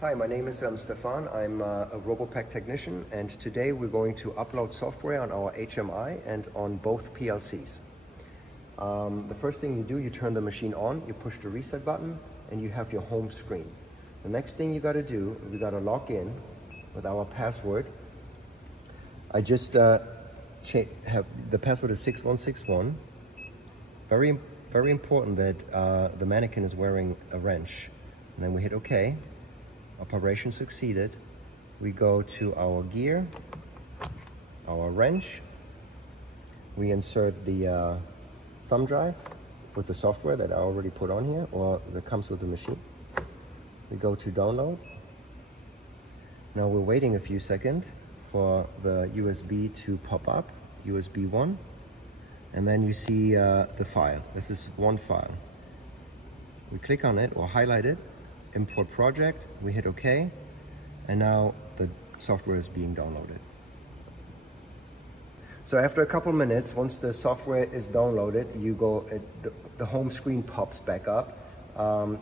Hi, my name is Stefan. I'm a Robopac technician, and today we're going to upload software on our HMI and on both PLCs. The first thing you do, you turn the machine on, you push the reset button, and you have your home screen. The next thing you got to do, we got to log in with our password. I just have the password is 6161. Very important that the mannequin is wearing a wrench. And then we hit OK. Operation succeeded. We go to our gear, our wrench. We insert the thumb drive with the software that I already put on here, or that comes with the machine. We go to download. Now we're waiting a few seconds for the USB to pop up, USB 1. And then you see the file. This is one file. We click on it or highlight it, import project, we hit OK, and now the software is being downloaded. So after a couple minutes, once the software is downloaded, the home screen pops back up.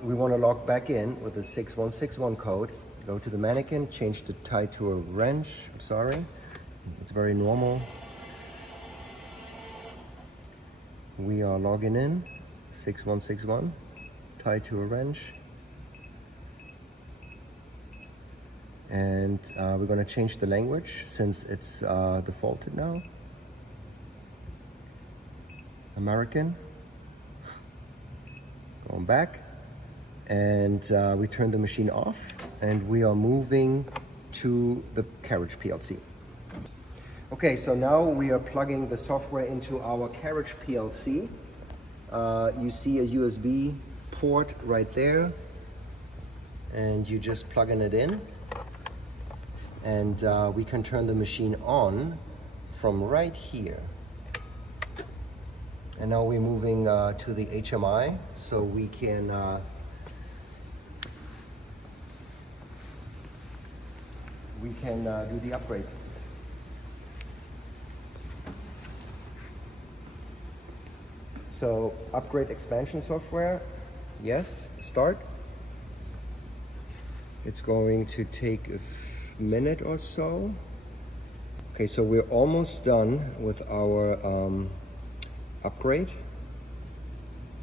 We want to log back in with the 6161 code. Go to the mannequin, change the tie to a wrench. I'm sorry, it's very normal. We are logging in, 6161, tie to a wrench. And we're going to change the language since it's defaulted now. American. Going back. And we turn the machine off and we are moving to the carriage PLC. Okay, so now we are plugging the software into our carriage PLC. You see a USB port right there, and you just plugging it in. And we can turn the machine on from right here. And now we're moving to the HMI, so we can do the upgrade. So upgrade expansion software, yes, start. It's going to take a minute or so. Okay, so we're almost done with our upgrade.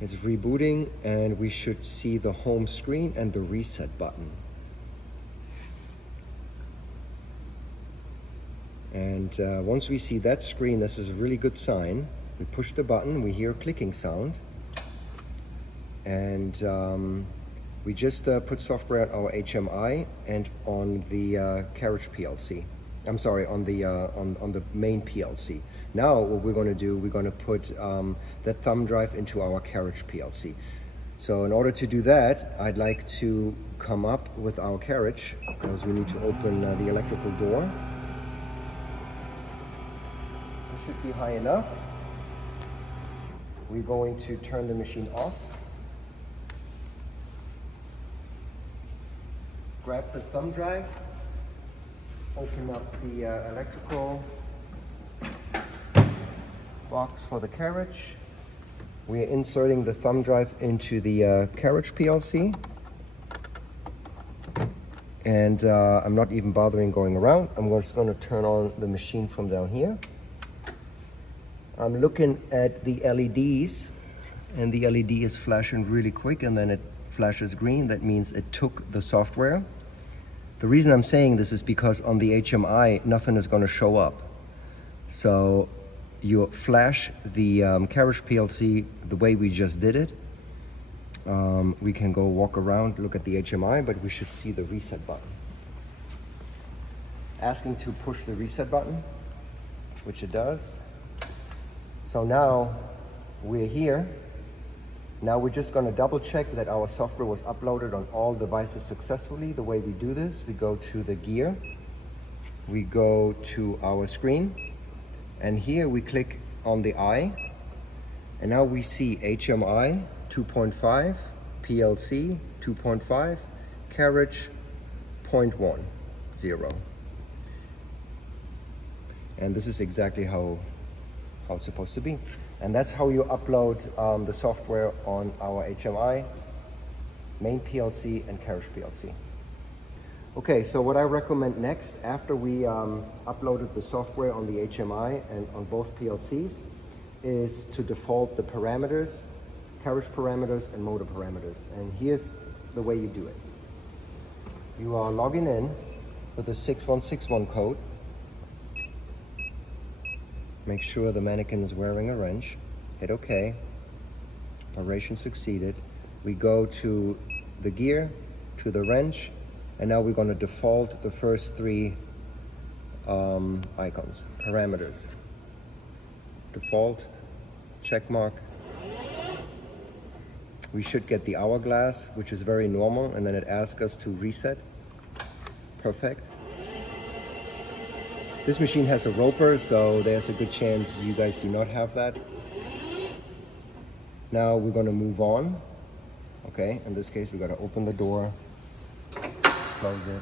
It's rebooting and we should see the home screen and the reset button. And once we see that screen, this is a really good sign. We push the button, we hear a clicking sound, and we just put software on our HMI and on the carriage PLC. I'm sorry, on the main PLC. Now what we're going to do, we're going to put that thumb drive into our carriage PLC. So in order to do that, I'd like to come up with our carriage, because we need to open the electrical door. It should be high enough. We're going to turn the machine off. Grab the thumb drive, open up the electrical box for the carriage. We are inserting the thumb drive into the carriage PLC. And I'm not even bothering going around. I'm just going to turn on the machine from down here. I'm looking at the LEDs, and the LED is flashing really quick, and then it flashes green. That means it took the software. The reason I'm saying this is because on the HMI, nothing is going to show up. So you flash the carriage PLC the way we just did it. We can go walk around, look at the HMI, but we should see the reset button. Asking to push the reset button, which it does. So now we're here. Now we're just going to double check that our software was uploaded on all devices successfully. The way we do this, we go to the gear, we go to our screen, and here we click on the eye, and now we see HMI 2.5, PLC 2.5, carriage 0.10. And this is exactly how it's supposed to be. And that's how you upload the software on our HMI, main PLC, and carriage PLC. Okay, so what I recommend next, after we uploaded the software on the HMI and on both PLCs, is to default the parameters, carriage parameters and motor parameters. And here's the way you do it. You are logging in with the 6161 code. Make sure the mannequin is wearing a wrench. Hit OK. Operation succeeded. We go to the gear, to the wrench, and now we're going to default the first three icons, parameters. Default, check mark. We should get the hourglass, which is very normal, and then it asks us to reset. Perfect. This machine has a roper, so there's a good chance you guys do not have that. Now we're going to move on. Okay, in this case, we got to open the door, close it.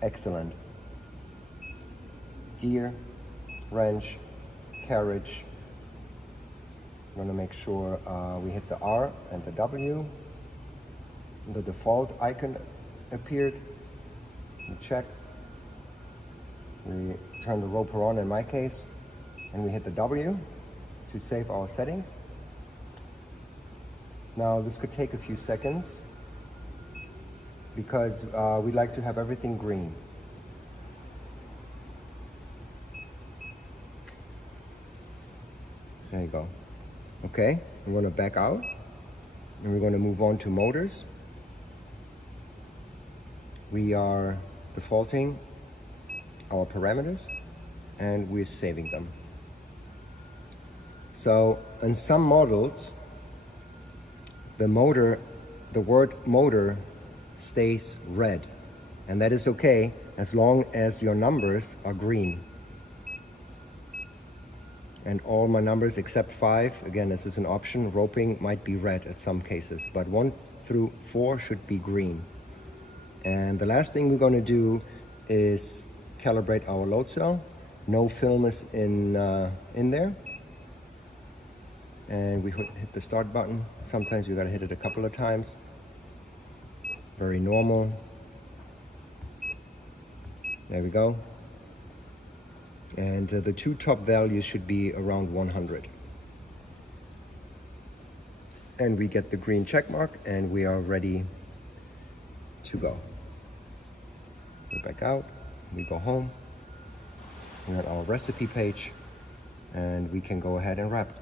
Excellent. Gear, wrench, carriage. I'm going to make sure we hit the R and the W. The default icon appeared. We check. We turn the roper on in my case, and we hit the W to save our settings. Now this could take a few seconds because we like to have everything green. There you go. Okay, we're going to back out and we're going to move on to motors. We are defaulting our parameters and we're saving them. So in some models, the word motor stays red, and that is okay as long as your numbers are green. And all my numbers except 5, again, this is an option, roping might be red at some cases, but 1 through 4 should be green. And the last thing we're going to do is calibrate our load cell. No film is in there. And we hit the start button. Sometimes we got to hit it a couple of times. Very normal. There we go. And the two top values should be around 100. And we get the green check mark and we are ready to go. Go back out, we go home. We're at our recipe page and we can go ahead and wrap it.